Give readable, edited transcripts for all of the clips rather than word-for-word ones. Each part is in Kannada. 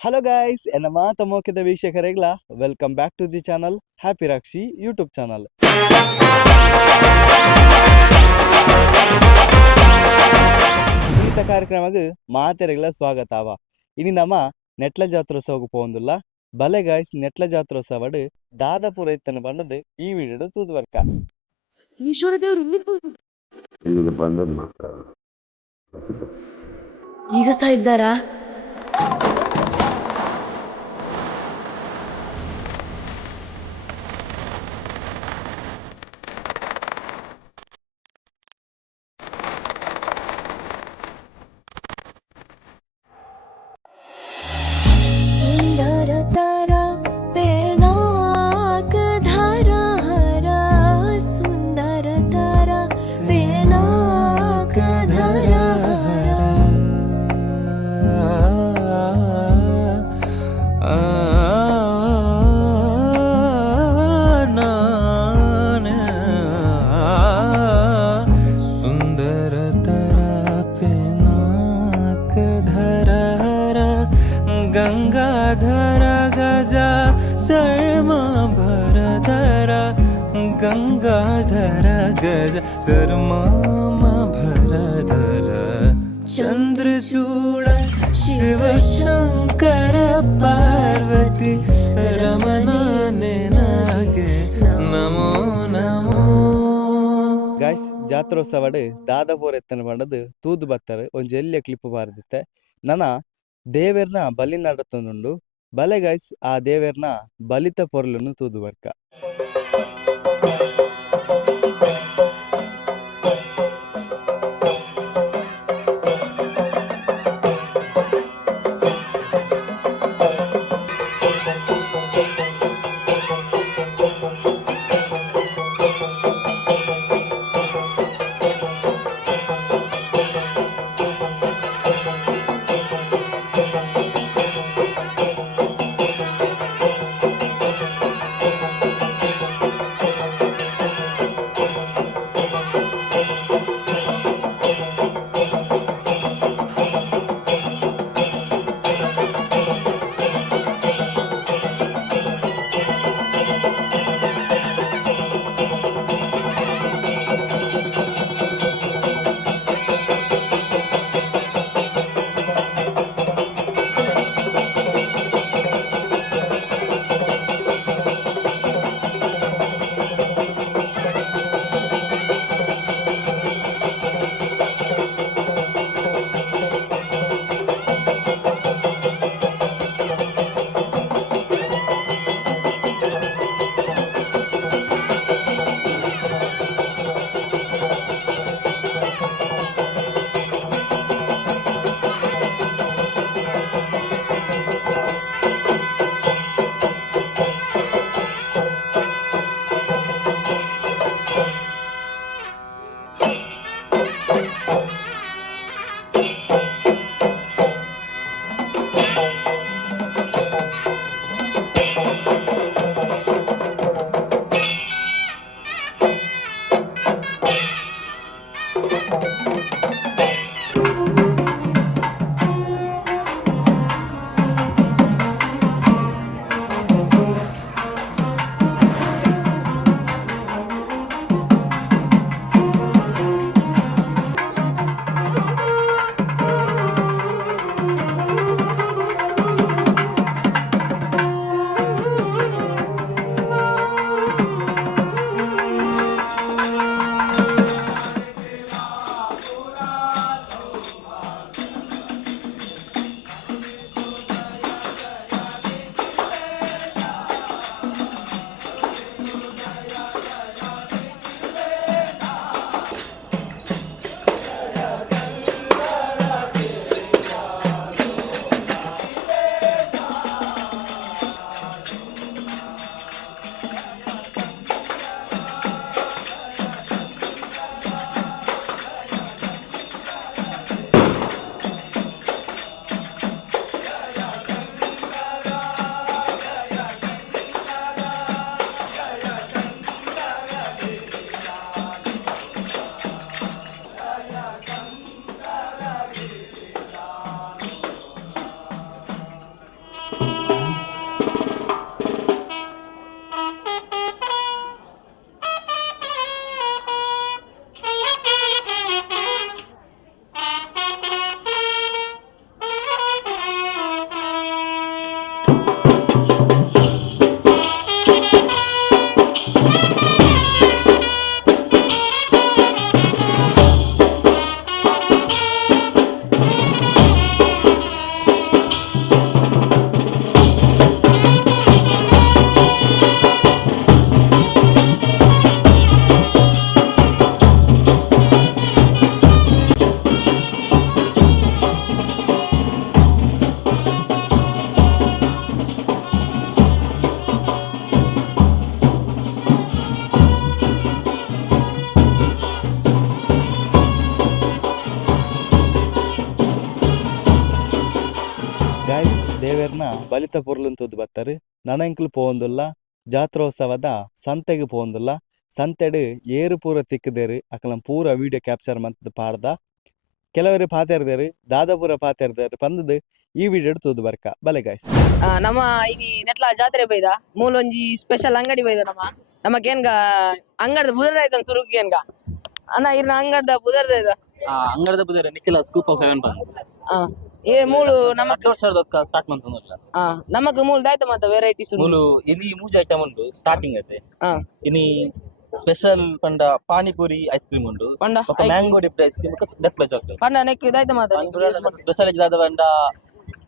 ಹಲೋ ಗಾಯ್ಸ್ ಎನ್ನ ಮಾತ ಮೋಕೆದ ವೀಕ್ಷಕರೆಗ್ಲ welcome back to the channel happy Rakshi YouTube channel. ಇಂಥ ಕಾರ್ಯಕ್ರಮಕ್ಕೆ ಮಾತೆರೆಗ್ಲ ಸ್ವಾಗತ ಅವ. ಇನಿ ನಮ್ಮ ನೆಟ್ಲ ಜಾತ್ರೋತ್ಸವಕ್ಕೆ ಪೋಂದುಲ್ಲ ಬಲೆ ಗಾಯ್ಸ್. ನೆಟ್ಲ ಜಾತ್ರೋತ್ಸವಡ್ ದಾದಾಪುರ ಇತ್ತನ ಬಂದದ್ದು ಈ ವಿಡಿಯೋಡ್ ತೂದು ವರ್ಕ. ಈಗ ಸಹ ಇದ್ದಾರಾ? ಗಂಗಾಧರ ಗಜ ಸರ್ಮ ಭರಧರ ಗಂಗಾಧರ ಗಜ ಸರ್ಮ ಭರಧರ ಚಂದ್ರಚೂಡ ಶಿವಶಂಕರ ಪಾರ್ವತಿ ರಮಣ ನೆನಗೆ ನಮೋ ನಮೋ. ಗಾಯ್ಸ್ ಜಾತ್ರೋತ್ಸವಡ್ ದಾದಾಪುರ ಎತ್ತನ ಬಂದದ್ದು ತೂದು ಬತ್ತರ ಒಂಜಿ ಎಲ್ಲಿಯ ಕ್ಲಿಪ್ ಬಾರ್ದಿತ್ತೆ. ನನ ದೇವೆರ್ನ ಬಲಿ ನಡತೊಂದುಂಡು ಬಲೆ ಗೈಸ್. ಆ ದೇವೆರ್ನ ಬಲಿತ ಪೊರ್ಲುನು ತೂದು ವರ್ಕ. ಬಲಿತ ಪೊರ್ಲುನ್ ತೂದು ಬತ್ತರು ನನಂಕ್ಲು ಪೋವಂದುಲ್ಲ ಜಾತ್ರೋತ್ಸವದ ಸಂತೆಗೆ ಪೋವಂದುಲ್ಲ ಸಂತೆಡ್ ಏರು ಪೂರ ತಿಕ್ಕದೇರು ಅಕಲನ್ ಪೂರ ವಿಡಿಯೋ ಕ್ಯಾಪ್ಚರ್ ಮಂತದ ಪಾಡ್ದ ಕೆಲವರು ಪಾತೆರ್ದೇರು ದಾದಾಪುರ ಪಾತೆರ್ದೇರು ಪಂದದು ಈ ವಿಡಿಯೋ ತೂದು ಬರ್ಕ ಬಲೆ ಗಾಯ್ಸ್. ನಮ್ಮ ಈ ನೆಟ್ಲ ಜಾತ್ರೆ ಬೈದ ಮೂಲೊಂಜಿ ಸ್ಪೆಷಲ್ ಅಂಗಡಿ ಬೈದ ನಮಗೇನ್ಗ ಅಂಗಡಿದ ಬುದರ್ದಾಯ್ತ ಸುರುಗೇನ್ಗ ಅಣ್ಣ ಇರ್ನ ಅಂಗಡಿದ ಬುದರ್ದಾಯ್ದ ಅಂಗಡದ ಬುದರ ನಿಖಿಲ ಸ್ಕೂಪ್ ಆಫ್ ಹೆವೆನ್ ಬಂದು ಏ ಮೂಲು ನಮಕ್ ವರ್ಷದೊಕ್ಕ ಸ್ಟಾರ್ಟ್ ಮಂತಂದಿಲ್ಲ ನಮಕ್ ಮೂಲು ದಾಯ್ತ ಮಾತ ವೆರೈಟೀಸ್ ಮೂಲು ಇನಿ ಮೂಜಿ ಐಟಮ್ ಉಂಡು ಸ್ಟಾರ್ಟಿಂಗ್ ಐತೆ ಹಾ ಇನಿ ಸ್ಪೆಷಲ್ ಪಂಡ ಪಾನಿಪುರಿ ಐಸ್ ಕ್ರೀಮ್ ಉಂಡು ಪಂಡ ఒక ಮ್ಯಾಂಗೋ ಡಿಪ್ಡ್ ಐಸ್ ಕ್ರೀಮ್ ఒక డెత్ ప్లే చాక్లెట్ ಪಂಡ ನೆಕ್ ದಾಯ್ತ ಮಾತ ಸ್ಪೆಷಲ್ ಇದಾದ ಪಂಡ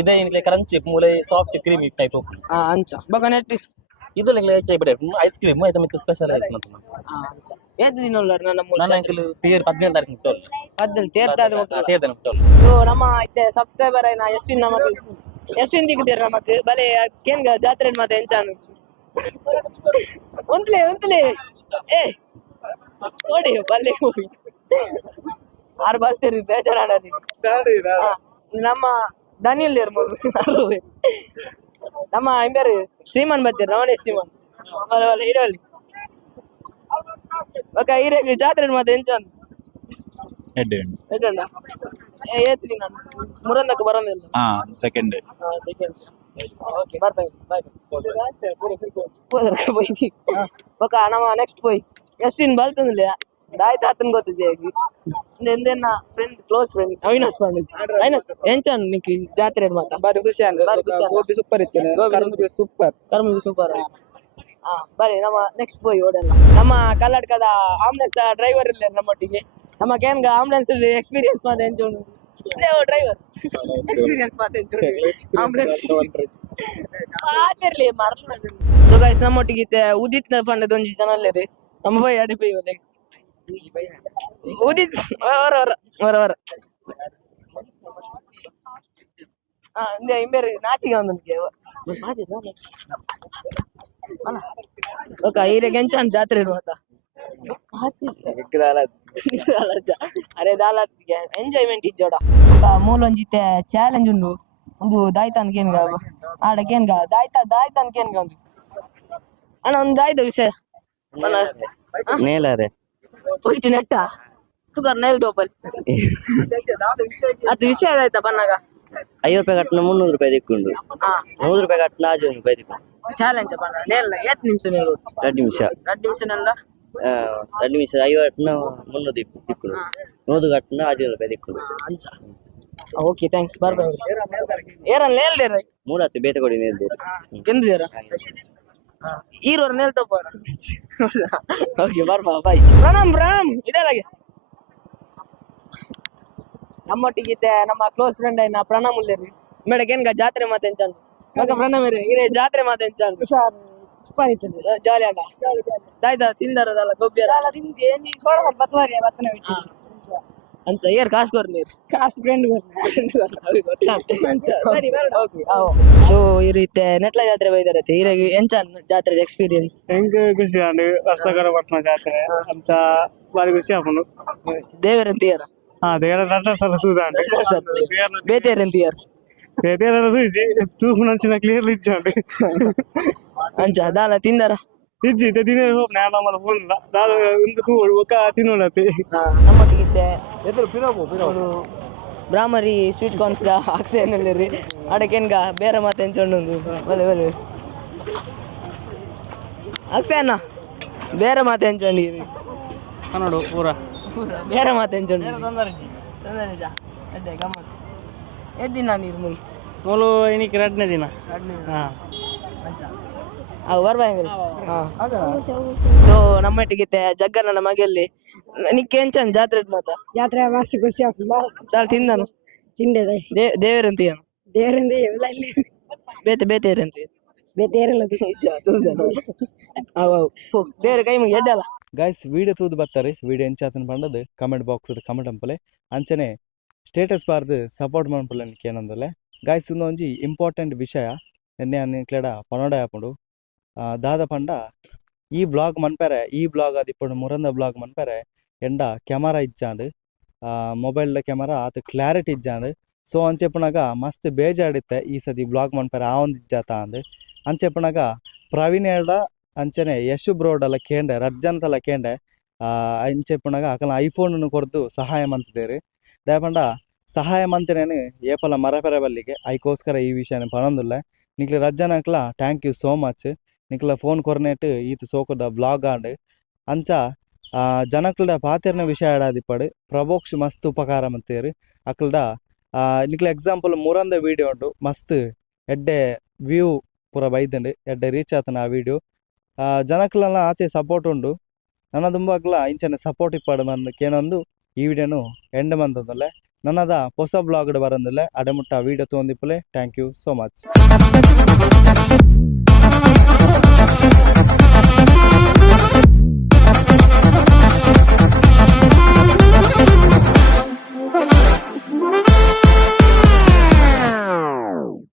ಇದೇ ಇನ್ಲೆ ಕ್ರಂಚಿ ಮೂಲೆ ಸಾಫ್ಟ್ ಕ್ರೀಮ್ ಟೈಪ್ ಅಂಚ ಬೊಕ ನೆಟ್ ಇದು ಲೆಂಗ್ಲೆ ಟೈಪ್ ಐಸ್ ಕ್ರೀಮ್ ಐತ ಮಿತ್ತ ಸ್ಪೆಷಲ್ ಐಸ್ ಮಂತ ಅಂಚ ಏತ್ ದಿನೊಲ್ಲರ್ ನನ್ನ ಮೂಲು ನನ್ನ ಅಂಕಲ್ ತೀರ್ 17 ತಾರೀಕು ಮುಟ್ಟಲ್ಲ ಪದ್ದಲ್ ತೇರ್ತಾದ ಮಕ್ಕಳು ತೇರ್ದ ಮುಟ್ಟಲ್ಲ ಸೊ ನಮ್ಮ ಇತ್ತೆ ಸಬ್ಸ್ಕ್ರೈಬರ್ ಐನ ಯಶ್ವಿನ್ ನಮಕ್ ಯಶ್ವಿನ್ ದಿಗ್ದೇರ್ ನಮಕ್ ಬಲೆ ಕೇನ್ಗ ಜಾತ್ರೆ ಮಾತ ಎಂಚಾನು ಒಂದ್ಲೆ ಏ ನೋಡಿ ಬಲ್ಲೆ ಹೋಗಿ ಆರು ಬರ್ತೀರಿ ಬೇಜಾರಾಡಿ ನಮ್ಮ ದನಿಯಲ್ ನಮ್ಮ ಇಂಬೇರು ಶ್ರೀಮನ್ ಬರ್ತೀರಿ ರವಣಿ ಶ್ರೀಮನ್ ಇಡೋಲಿ ಓಕೆ ಈರೆಗ್ ಜಾತ್ರೆ ಮತ್ತೆ ಎಂಚಾನು ಎಡ್ಡ ಏತ್ರಿ ನಾನು ಮುರಂದಕ್ಕೆ ಬರೋದಿಲ್ಲ ಸೆಕೆಂಡ್ ಸೆಕೆಂಡ್ ಓಕೆ ಬರ್ಬೇಕು ಬಾಯ್ పోయి ఒక ನಮ್ಮ నెక్స్ట్ పోయి యశ్విన్ బల్తుందిలే దాయిత అతను గొత్తు చేయి ఎందేన friend close friend Avinash Pandit Avinash ಎಂಚನ್ ನಿಕಿ ಜಾತ್ರೆ ಮಾತ ಬಾರಿ ಖುಷಿ ಅಂದ್ರೆ ಗೋಬಿ ಸೂಪರ್ ಇತ್ತು ಕರ್ಮುದಿ ಸೂಪರ್ ಕರ್ಮುದಿ ಸೂಪರ್ ಬರೀ ನಮ್ಮ ನೆಕ್ಸ್ಟ್ పోయి ಓಡಲ್ಲ ನಮ್ಮ ಕರ್ನಾಟಕದ ಆಂಬುಲೆನ್ಸ್ ಡ್ರೈವರ್ ಇಲ್ಲ ನಮ್ಮೊಟ್ಟಿಗೆ ನಮ್ಮ ಕೇನ್ಗ ಆಂಬುಲೆನ್ಸ್ ಎಕ್ಸ್ಪೀರಿಯನ್ಸ್ ಮಾತ ಎಂಚೋನು ಡ್ರೈವರ್ ಎಕ್ಸ್ಪೀರಿಯನ್ಸ್ ಮಾತ ಎಂಚೋನು ಆಂಬುಲೆನ್ಸ್ ಆತಿರ್ಲಿ ಮರ್ಲ ಸೊ ಗೈಸ್ ನಮ್ಮೊಟ್ಟಿಗೆ ಉದಿತ್ ಪಂಡದ ಒಂಜಿ ಜನ ಅಲ್ಲೇ ನಮ್ಮ ಬೈ ಅಡಿ ಬೈ ಒಲೆ ಉದಿತ್ ಹೊರ ಇಂಬೇರು ನಾಚಿಗೆ ಒಂದೊಂದಿಗೆ ಓಕೆ ಈರೆಗೆ ಎಂಚಾನ್ ಜಾತ್ರೆ ಇರುವಂತ ಅರೆ ದಾಲಾತ್ಗೆ ಎಂಜಾಯ್ಮೆಂಟ್ ಇಜ್ಜೋಡ ಮೂಲೊಂಜಿತ್ತೆ ಚಾಲೆಂಜ್ ಉಂಡು ಒಂದು ದಾಯ್ತ ಅಂತ ಕೇನ್ಗ ಆಡ ಕೇನ್ಗ ದಾಯ್ತ ಅಂತ ಕೇನ್ಗ ಒಂದು ಅಣ್ಣ ಒಂದು ದಾಯ್ತ ವಿಷಯ ನೇಲಾರೆ ಹೋಯ್ತು ನೆಟ್ಟ ತುಕರ್ ನೇಲ್ ದೋಪಲ್ ಅದು ವಿಷಯ ಆಯ್ತಾ ಬನ್ನಾಗ 50 ರೂಪಾಯಿ ಕಟ್ಟಿನ 300 ರೂಪಾಯಿ ದಿಕ್ಕೊಂಡು ಹಾ 100 ರೂಪಾಯಿ ಕಟ್ಟಿನ 500 ರೂಪಾಯಿ ದಿಕ್ಕೊಂಡು ಚಾಲೆಂಜ್ ಬನ್ನ ನೇಲ್ ಎತ್ ನಿಮಿಷ ನೇಲ್ 2 ನಿಮಿಷ 2 ನಿಮಿಷನಲ್ಲ 2 ನಿಮಿಷ 50 ಕಟ್ಟಿನ 300 ದಿಕ್ಕೊಂಡು 100 ಕಟ್ಟಿನ 500 ರೂಪಾಯಿ ದಿಕ್ಕೊಂಡು ಅಂಚ ಓಕೆ ಥ್ಯಾಂಕ್ಸ್ ಬರ್ಬೇಕು ಏರನ್ ನೇಲ್ದೇರ ಮೂರತ್ತು ಬೇತೆ ಕೊಡಿ ನೇಲ್ದೇರು ಗೆಂದಿದೇರ ಈರೋರ್ ನೇಲ್ ತಪ್ಪ ಓಕೆ ಬರ್ಬಾ ಬಾಯ್ ಪ್ರಣಾಮ್ ಇಡಲಾಗೆ ನಮ್ಮೊಟ್ಟಿಗಿದ್ದೆ ನಮ್ಮ ಕ್ಲೋಸ್ ಫ್ರೆಂಡ್ ಐನ ಪ್ರಣಾಮ್ ಉಲ್ಲೇರಿ ಮೇಡಕೇನ್ಗ ಜಾತ್ರೆ ಮಾತೆ ಎಂಚಾನ್ ಮಗ ಪ್ರಣಾಮ್ ಇರೆ ಜಾತ್ರೆ ಮಾತೆ ಎಂಚಾನ್ ಸೂಪರ್ ಇತ್ತು ಜಾಲಿ ಅಣ್ಣ ದಾಯ್ತ ತಿಂದಾರದಲ್ಲ ಗೊಬ್ಬಿಯರ ಅಂಚ ಏರ್ ಕಾಸ್ಕೋರ್ ನೀರ್ ಕಾಸ್ ಫ್ರೆಂಡ್ ಸೊ ಈ ರೀತಿ ನೆಟ್ಲ ಜಾತ್ರೆ ಬೈದಾರತ್ತೆ ಈರೆಗೆ ಎಂಚಾನ್ ಜಾತ್ರೆ ಎಕ್ಸ್ಪೀರಿಯನ್ಸ್ ಹೆಂಗ್ ಖುಷಿ ಅಂಡ್ ವರ್ಷಗರ ಪಟ್ನ ಜಾತ್ರೆ ಅಂಚ ಬಾರಿ ಖುಷಿ ಆಪುಂಡು ದೇವರಂತೀಯರ ದೇವರ ನಟ ಸಲ ಸೂದಾಂಡ್ ಬೇತೇರಂತೀಯರ್ ಬೇತೆರ ಸೂಜಿ ತೂಪು ನಂಚಿನ ಕ್ಲಿಯರ್ಲಿ ಇಚ್ಚಾಂಡ್ ಅಂಚ ದಾಲ ತಿಂದಾರ ಇಜ್ಜಿ ತಿನ್ನ ನಾನು ನಮ್ಮ ಫೋನ್ ದಾದ ಒಂದು ತೂ ಒಕ್ಕ ತಿನ್ನೋಣತಿ ನಮ್ಮೊಟ್ಟಿಗಿದ್ದೆ ಅವರು ಬ್ರಾಹ್ಮರಿ ಸ್ವೀಟ್ ಕಾರ್ನ್ಸ್ ದ ಆಕ್ಸಿಯನ್ನಲ್ಲಿ ಅಡಕೇನ್ಗ ಬೇರೆ ಮಾತು ಎಂಚೊಂಡು ಬಲೆ ಬಲೆ ಅಕ್ಸೇನ ಬೇರೆ ಮಾತು ಎಂಚೊಂಡಿ ಕನ್ನಡ ಪೂರ ಬೇರೆ ಮಾತು ಎಂಚೊಂಡಿ ತೊಂದರೆ ಅಡ್ಡೆ ಗಮ್ಮತ್ತು ಎದ್ದಿನ ನೀರು ಮುಲ್ ಮೂಲು ಇನ್ನಿಕ್ಕೆ 2ನೇ ದಿನ ಹಾಂ ಅವು ಬರ್ಬಾ ಹೆಂಗ ಸೊ ನಮ್ಮೊಟ್ಟಿಗಿತ್ತೆ ಜಗ್ಗಣ್ಣನ ಮಗೆಯಲ್ಲಿ ನಿಕ್ಕೆ ಎಂಚನ್ ಜಾತ್ರೆ ಮಾತ ಜಾತ್ರೆ ಮಸ್ತ್ ಖುಷಿ ದಾಲ್ ತಿಂದನು ತಿಂದೆ ದೇವರಂತೀಯನು ದೇವರಿಂದ ಎಲ್ಲ ಇಲ್ಲಿ ಬೇತೇರಂತೀಯ ಬೇತೆರಲ್ಲ ದೇವ್ರ ಕೈ ಮುಗಿ ಎಡ್ಡಲ್ಲ ಗೈಸ್ ವಿಡಿಯೋ ತೂದು ಬರ್ತಾರೆ ವಿಡಿಯೋ ಎಂಚಾತನ ಪಂಡದು ಕಮೆಂಟ್ ಬಾಕ್ಸ್ ಕಮೆಂಟ್ ಅಂಪಲೆ ಅಂಚನೆ ಸ್ಟೇಟಸ್ ಬಾರ್ದು ಸಪೋರ್ಟ್ ಮಾಡ್ಪಲೆ ಏನಂದಲೆ ಗೈಸ್ ಒಂಜಿ ಇಂಪಾರ್ಟೆಂಟ್ ವಿಷಯ ಎನ್ನೆ ಅನ್ನಕ್ಲೆಡ ಪನೋಡ ಆಪುಂಡು ದಾದ ಪಂಡ ಈ ಬ್ಲಾಗ್ ಮನ್ಪೆರೆ ಈ ಬ್ಲಾಗ್ ಅದಿಪ್ಪಡು ಮುರಂದ ಬ್ಲಾಗ್ ಮನ್ಪೆರೆ ಎಂಡ ಕ್ಯಾಮರಾ ಇಜ್ಜಾಂಡು ಮೊಬೈಲ್ದ ಕ್ಯಾಮರಾ ಆತ ಕ್ಲಾರಿಟಿ ಇಜ್ಜಾಂಡು ಸೊ ಅಂಚೆಪ್ಪನಾಗ ಮಸ್ತ್ ಬೇಜಾಡಿತ್ತೆ ಈ ಸತಿ ಬ್ಲಾಗ್ ಮನ್ಪರೆ ಆ ಒಂದು ಜಾತ ಅಂದು ಅಂಚೆಪ್ಪನಾಗ ಪ್ರವೀಣ್ ಹೇಳ್ದ ಅಂಚನೆ ಯಶು ಬ್ರೋಡಲ್ಲ ಕೇಂಡೆ ರಜ್ಜಂತಲ್ಲ ಕೇಂಡೆ ಅಂಚೆಪ್ಪನಾಗ ಅಕಲ ಐಫೋನ್ ಕೊರ್ದು ಸಹಾಯ ಮಂತಿದ್ದೇರಿ ದಯಪಂಡ ಸಹಾಯ ಮಂತಿನೇನು ಏಪಲ ಮರಪೆರ ಬಲ್ಲಿಗೆ ಐಕೋಸ್ಕರ ಈ ವಿಷಯನ ಪಣೊಂದುಲ್ಲ ನಿಕ್ಲೆ ರಜ್ಜನಕ್ಲ ಥ್ಯಾಂಕ್ ಯು ಸೋ ಮಚ್ ನಿಕ್ಲ ಫೋನ್ ಕೊರ್ನೇಟ್ ಈತ್ ಸೋಕುದ ಬ್ಲಾಗ್ ಆಂಡ್ ಅಂಚ ಜನಕ್ಲಡ ಪಾತೆರ್ನ ವಿಷಯ ಆಡಾದಿಪ್ಪಡು ಪ್ರಭೋಕ್ಷ್ ಮಸ್ತ್ ಉಪಕಾರ ಮಂತೇರು ಅಕ್ಲಡ ನಿಕ್ಲ ಎಕ್ಸಾಂಪಲ್ ಮುರಂದ ವೀಡಿಯೋ ಉಂಡು ಮಸ್ತ್ ಎಡ್ಡೆ ವ್ಯೂ ಪೂರ ಬೈದಂಡು ಎಡ್ಡೆ ರೀಚ್ ಆತನ ಆ ವೀಡಿಯೋ ಜನಕ್ಲೆಲ್ಲ ಆತೆ ಸಪೋರ್ಟ್ ಉಂಡು ನನ್ನ ದುಂಬಕ್ಲ ಇಂಚನೆ ಸಪೋರ್ಟ್ ಇಪ್ಪಾಡು ಮನ್ ಕೇನೊಂದು ಈ ವಿಡಿಯೋನು ಎಂಡ್ ಮಂತಂದುಲ್ಲೆ ನನ್ನದ ಹೊಸ ಬ್ಲಾಗ್ ಬರಂದಿಲ್ಲ ಅಡೆಮುಟ್ಟ ವೀಡಿಯೋ ತೊಂದಿಪ್ಪಲೆ ಥ್ಯಾಂಕ್ ಯು ಸೋ ಮಚ್